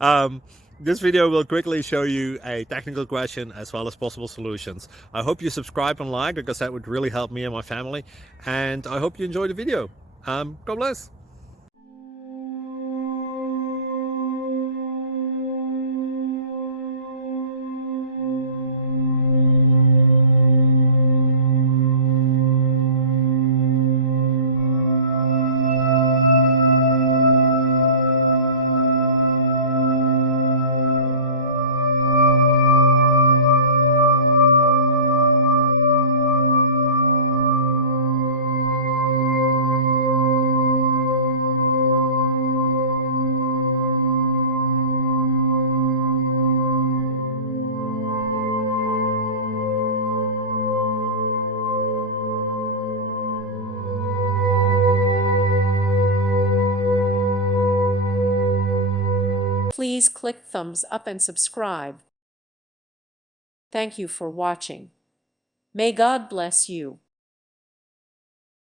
um, this video will quickly show you a technical question as well as possible solutions. I hope you subscribe and like, because that would really help me and my family. And I hope you enjoy the video. God bless. Please click thumbs up and subscribe. Thank you for watching. May God bless you.